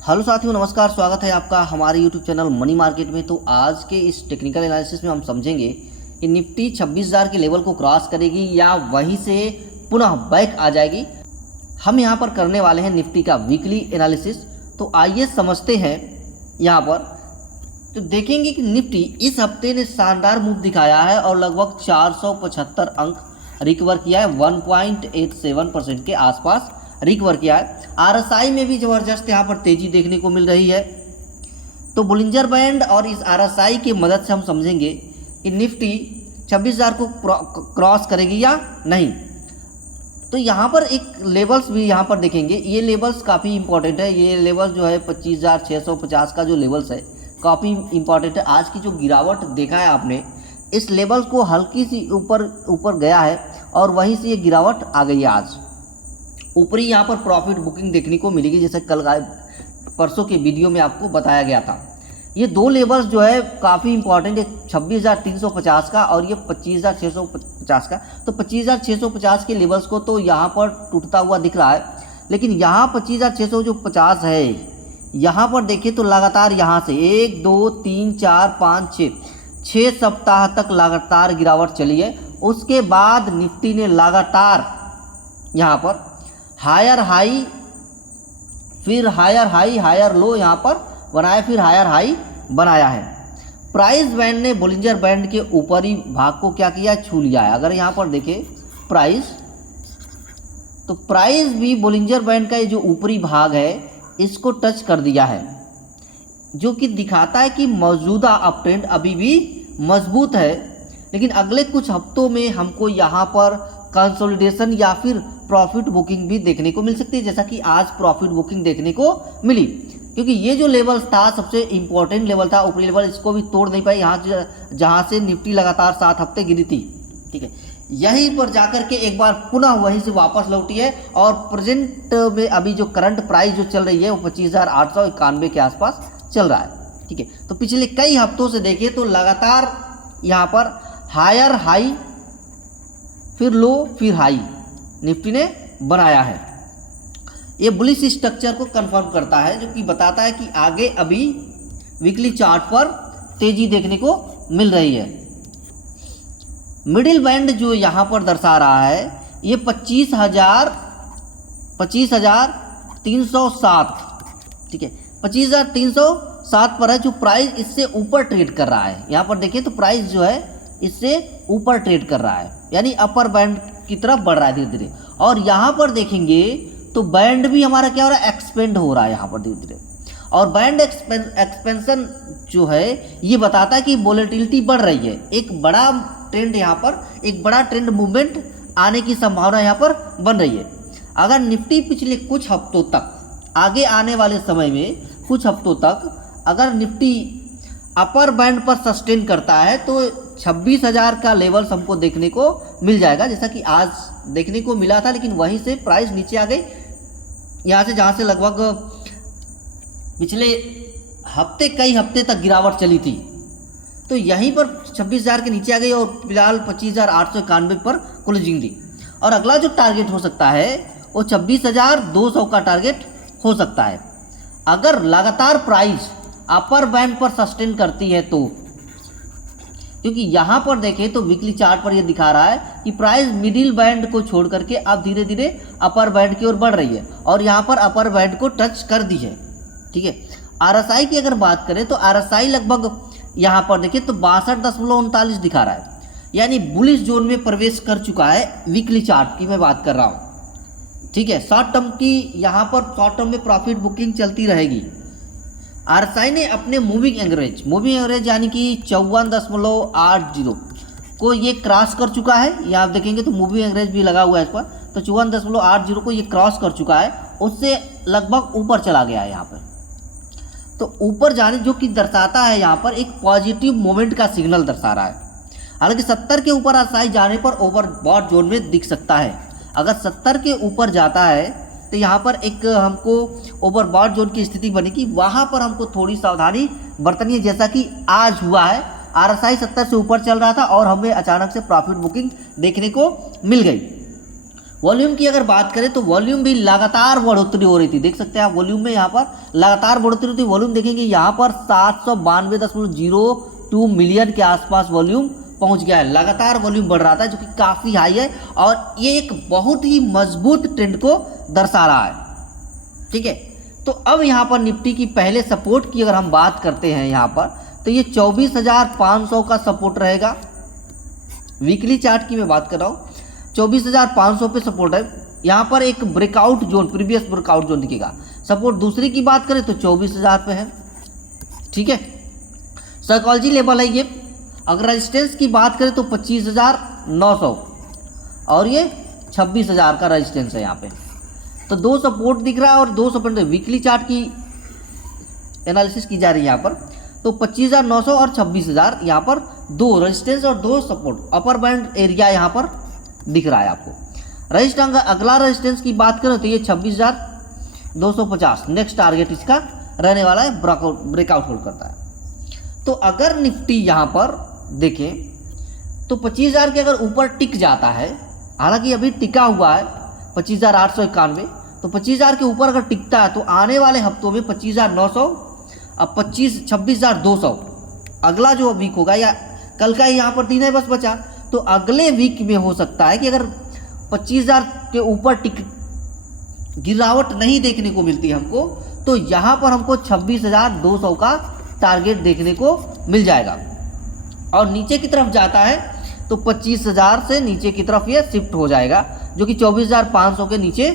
Hello साथियों, नमस्कार। स्वागत है आपका हमारे यूट्यूब चैनल मनी मार्केट में। तो आज के इस टेक्निकल एनालिसिस में हम समझेंगे कि निफ्टी 26,000 के लेवल को क्रॉस करेगी या वहीं से पुनः बैक आ जाएगी। हम यहाँ पर करने वाले हैं निफ्टी का वीकली एनालिसिस। तो आइए समझते हैं। यहाँ पर तो देखेंगे कि निफ्टी इस हफ्ते ने शानदार मूव दिखाया है और लगभग 475 अंक रिकवर किया है। 1.87% के आसपास रिकवर किया है। आरएसआई में भी ज़बरदस्त यहाँ पर तेजी देखने को मिल रही है। तो बोलिंजर बैंड और इस आरएसआई की मदद से हम समझेंगे कि निफ्टी 26,000 को क्रॉस करेगी या नहीं। तो यहाँ पर एक लेवल्स भी यहाँ पर देखेंगे। ये लेवल्स काफ़ी इंपॉर्टेंट है। ये लेवल जो है 25,650 का जो लेवल्स है काफ़ी इंपॉर्टेंट है। आज की जो गिरावट देखा है आपने, इस लेवल को हल्की सी ऊपर गया है और वहीं से ये गिरावट आ गई है। आज ऊपरी यहाँ पर प्रॉफिट बुकिंग देखने को मिलेगी, जैसे कल परसों के वीडियो में आपको बताया गया था। ये दो लेवल्स जो है काफ़ी इंपॉर्टेंट है, 26,350 का और ये 25,650 का। तो 25,650 के लेवल्स को तो यहाँ पर टूटता हुआ दिख रहा है, लेकिन यहाँ 25,650 है। यहाँ पर देखिए तो लगातार यहाँ से 1 2 3 4 5 6 सप्ताह तक लगातार गिरावट चली है। उसके बाद निफ्टी ने लगातार यहाँ पर हायर हाई, फिर हायर हाई, हायर लो यहाँ पर बनाया, फिर हायर हाई बनाया है। प्राइस बैंड ने बोलिंजर बैंड के ऊपरी भाग को क्या किया, छू लिया है। अगर यहाँ पर देखें प्राइस, तो प्राइस भी बोलिंजर बैंड का ये जो ऊपरी भाग है इसको टच कर दिया है, जो कि दिखाता है कि मौजूदा अप ट्रेंड अभी भी मजबूत है। लेकिन अगले कुछ हफ्तों में हमको यहाँ पर कंसोलिडेशन या फिर प्रॉफिट बुकिंग भी देखने को मिल सकती है, जैसा कि आज प्रॉफिट बुकिंग देखने को मिली। क्योंकि ये जो लेवल था सबसे इंपॉर्टेंट लेवल था, ऊपरी लेवल, इसको भी तोड़ नहीं पाई। यहाँ जहाँ से निफ्टी लगातार 7 हफ्ते गिरी थी, ठीक है, यहीं पर जाकर के एक बार पुनः वहीं से वापस लौटी है। और प्रेजेंट में अभी जो करंट प्राइस जो चल रही है वो 25,891 के आसपास चल रहा है, ठीक है। तो पिछले कई हफ्तों से देखिए तो लगातार यहाँ पर हायर हाई, फिर लो, फिर हाई निफ्टी ने बनाया है। ये बुलिश स्ट्रक्चर को कंफर्म करता है, जो कि बताता है कि आगे अभी वीकली चार्ट पर तेजी देखने को मिल रही है। मिडिल बैंड जो यहाँ पर दर्शा रहा है ये 25,307, ठीक है, 25,307 पर है, जो प्राइस इससे ऊपर ट्रेड कर रहा है। यहाँ पर देखिए तो प्राइस जो है इससे ऊपर ट्रेड कर रहा है, यानी अपर बैंड की तरफ बढ़ रहा है धीरे धीरे। और यहाँ पर देखेंगे तो बैंड भी हमारा क्या हो रहा है, एक्सपेंड हो रहा है यहाँ पर धीरे धीरे। और बैंड एक्सपेंशन जो है ये बताता है कि वोलेटिलिटी बढ़ रही है। एक बड़ा ट्रेंड यहाँ पर, एक बड़ा ट्रेंड मूवमेंट आने की संभावना यहाँ पर बन रही है। अगर निफ्टी पिछले कुछ हफ्तों तक, आगे आने वाले समय में कुछ हफ्तों तक अगर निफ्टी अपर बैंड पर सस्टेन करता है तो 26,000 का लेवल हमको देखने को मिल जाएगा, जैसा कि आज देखने को मिला था। लेकिन वहीं से प्राइस नीचे आ गई यहाँ से, जहाँ से लगभग पिछले हफ्ते कई हफ्ते तक गिरावट चली थी। तो यहीं पर 26,000 के नीचे आ गई और फिलहाल 25,891 पर क्लोजिंग दी। और अगला जो टारगेट हो सकता है वो 26,200 का टारगेट हो सकता है, अगर लगातार प्राइस अपर बैंड पर सस्टेन करती है तो। क्योंकि यहाँ पर देखें तो वीकली चार्ट पर ये दिखा रहा है कि प्राइस मिडिल बैंड को छोड़ करके अब धीरे धीरे अपर बैंड की ओर बढ़ रही है और यहाँ पर अपर बैंड को टच कर दी है, ठीक है। आरएसआई की अगर बात करें तो आरएसआई लगभग यहाँ पर देखें तो 62.39 दिखा रहा है, यानी बुलिश जोन में प्रवेश कर चुका है। वीकली चार्ट की मैं बात कर रहा हूँ, ठीक है। शॉर्ट टर्म की यहाँ पर शॉर्ट टर्म में प्रॉफिट बुकिंग चलती रहेगी। आरएसआई ने अपने मूविंग एवरेज यानी कि 54.80 को ये क्रॉस कर चुका है। ये आप देखेंगे तो मूविंग एवरेज भी लगा हुआ है इस पर, तो 54.80 को ये क्रॉस कर चुका है, उससे लगभग ऊपर चला गया है यहाँ पर। तो ऊपर जाने जो कि दर्शाता है यहाँ पर एक पॉजिटिव मोमेंट का सिग्नल दर्शा रहा है। हालांकि 70 के ऊपर आरएसआई जाने पर ओवरबॉट जोन में दिख सकता है। अगर 70 के ऊपर जाता है तो यहाँ पर एक हमको ओवरबॉट जोन की स्थिति बनेगी, वहाँ पर हमको थोड़ी सावधानी बरतनी है, जैसा कि आज हुआ है। आरएसआई 70 से ऊपर चल रहा था और हमें अचानक से प्रॉफिट बुकिंग देखने को मिल गई। वॉल्यूम की अगर बात करें तो वॉल्यूम भी लगातार बढ़ोतरी हो रही थी, देख सकते हैं आप वॉल्यूम में यहाँ पर लगातार बढ़ोतरी होती है। वॉल्यूम देखेंगे यहाँ पर 792.02 मिलियन के आसपास वॉल्यूम पहुंच गया है। लगातार वॉल्यूम बढ़ रहा था जो कि काफ़ी हाई है और ये एक बहुत ही मजबूत ट्रेंड को दर्शा रहा है। ठीक है, तो अब यहाँ पर निफ्टी की पहले सपोर्ट की अगर हम बात करते हैं यहाँ पर तो ये 24,500 का सपोर्ट रहेगा। वीकली चार्ट की मैं बात कर रहा हूँ, 24,500 पे सपोर्ट है। यहाँ पर एक breakout zone, previous breakout zone दिखेगा। सपोर्ट दूसरी की बात करें तो 24,000 पे है। ठीक है, साइकोलॉजी लेवल है ये। अगर रेजिस्टेंस की बात करें तो 25,900 और ये 26,000 का रेजिस्टेंस है यहाँ पे। तो दो सपोर्ट दिख रहा है और दो सपोर्ट। वीकली चार्ट की एनालिसिस की जा रही है यहाँ पर, तो 25,900 और 26,000 यहाँ पर दो रेजिस्टेंस और दो सपोर्ट, अपर बैंड एरिया यहाँ पर दिख रहा है आपको। रेजिस्टेंस, अगला रेजिस्टेंस की बात करें तो ये 26,250 नेक्स्ट टारगेट इसका रहने वाला है, ब्रेकआउट होल्ड करता है। तो अगर निफ्टी यहाँ पर देखें तो 25,000 के अगर ऊपर टिक जाता है, हालांकि अभी टिका हुआ है 25,891, तो 25,000 के ऊपर अगर टिकता है तो आने वाले हफ्तों में 25,900 अब 26,200 अगला जो वीक होगा, या कल का यहाँ पर दिन है बस बचा, तो अगले वीक में हो सकता है कि अगर 25,000 के ऊपर गिरावट नहीं देखने को मिलती हमको, तो यहाँ पर हमको 26,200 का टारगेट देखने को मिल जाएगा। और नीचे की तरफ जाता है तो 25,000 से नीचे की तरफ ये शिफ्ट हो जाएगा, जो कि 24,500 के नीचे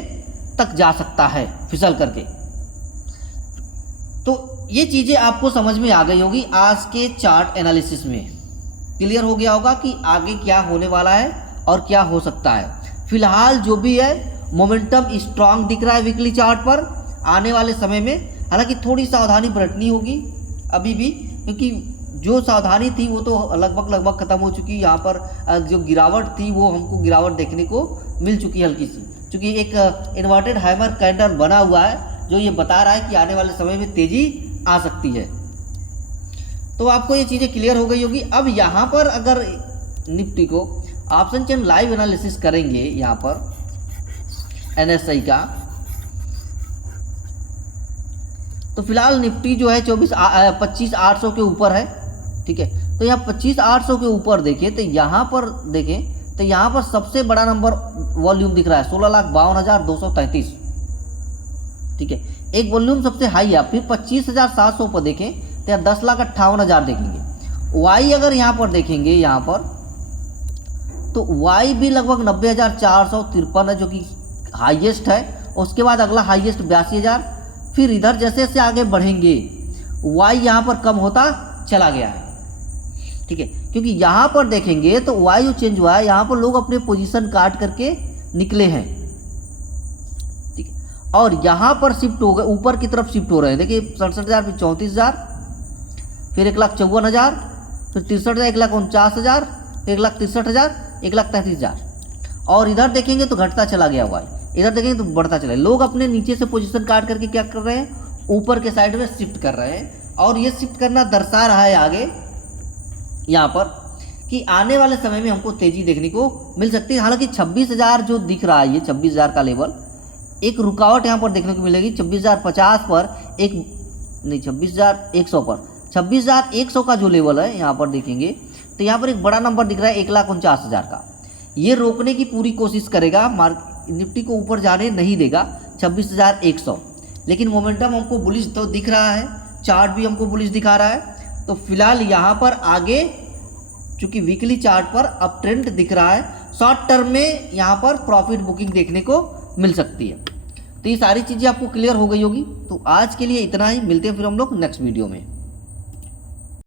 तक जा सकता है फिसल करके। तो ये चीज़ें आपको समझ में आ गई होगी आज के चार्ट एनालिसिस में। क्लियर हो गया होगा कि आगे क्या होने वाला है और क्या हो सकता है। फिलहाल जो भी है मोमेंटम स्ट्रांग दिख रहा है वीकली चार्ट पर। आने वाले समय में हालांकि थोड़ी सावधानी बरतनी होगी अभी भी, क्योंकि जो सावधानी थी वो तो लगभग खत्म हो चुकी। यहाँ पर जो गिरावट थी वो हमको गिरावट देखने को मिल चुकी है हल्की सी, क्योंकि एक इन्वर्टेड हैमर कैंडल बना हुआ है जो ये बता रहा है कि आने वाले समय में तेजी आ सकती है। तो आपको ये चीज़ें क्लियर हो गई होगी। अब यहाँ पर अगर निफ्टी को ऑप्शन चेन लाइव एनालिसिस करेंगे यहाँ पर NSI का, तो फिलहाल निफ्टी जो है 25,800 के ऊपर है। ठीक है, तो यहाँ 25,800 के ऊपर देखें तो यहाँ पर देखें तो यहाँ पर सबसे बड़ा नंबर वॉल्यूम दिख रहा है 16,52,233। ठीक है, एक वॉल्यूम सबसे हाई है। फिर 25,700 पर देखें तो यहाँ 10,58,000 देखेंगे। वाई अगर यहाँ पर देखेंगे यहाँ पर तो वाई भी लगभग 90,453 है, जो कि हाईएस्ट है। उसके बाद अगला हाईएस्ट 82,000। फिर इधर जैसे जैसे आगे बढ़ेंगे वाई यहाँ पर कम होता चला गया है। ठीक है, क्योंकि यहाँ पर देखेंगे तो वाई जो चेंज हुआ है, यहाँ पर लोग अपने पोजीशन काट करके निकले हैं। ठीक है, और यहाँ पर शिफ्ट हो गए, ऊपर की तरफ शिफ्ट हो रहे हैं। देखिए 67,000, फिर 34,000, फिर 1,54,000, फिर 63,000, 1,49,000, 1,63,000, 1,33,000। और इधर देखेंगे तो घटता चला गया हुआ है, इधर देखेंगे तो बढ़ता चला। लोग अपने नीचे से पोजीशन काट करके क्या कर रहे हैं, ऊपर के साइड में शिफ्ट कर रहे हैं। और ये शिफ्ट करना दर्शा रहा है आगे यहाँ पर कि आने वाले समय में हमको तेजी देखने को मिल सकती है। हालांकि 26,000 जो दिख रहा है, ये 26,000 का लेवल, एक रुकावट यहाँ पर देखने को मिलेगी 26,050 पर, एक नहीं 26,100 पर। 26,100 का जो लेवल है यहाँ पर देखेंगे तो यहाँ पर एक बड़ा नंबर दिख रहा है 1,49,000 का। ये रोकने की पूरी कोशिश करेगा, निफ्टी को ऊपर जाने नहीं देगा 26,100। लेकिन मोमेंटम हमको बुलिश तो दिख रहा है, चार्ट भी हमको बुलिश दिखा रहा है। तो फिलहाल यहाँ पर आगे चूंकि वीकली चार्ट पर अप ट्रेंड दिख रहा है, शॉर्ट टर्म में यहाँ पर प्रॉफिट बुकिंग देखने को मिल सकती है। तो ये सारी चीज़ें आपको क्लियर हो गई होगी। तो आज के लिए इतना ही, मिलते हैं फिर हम लोग नेक्स्ट वीडियो में।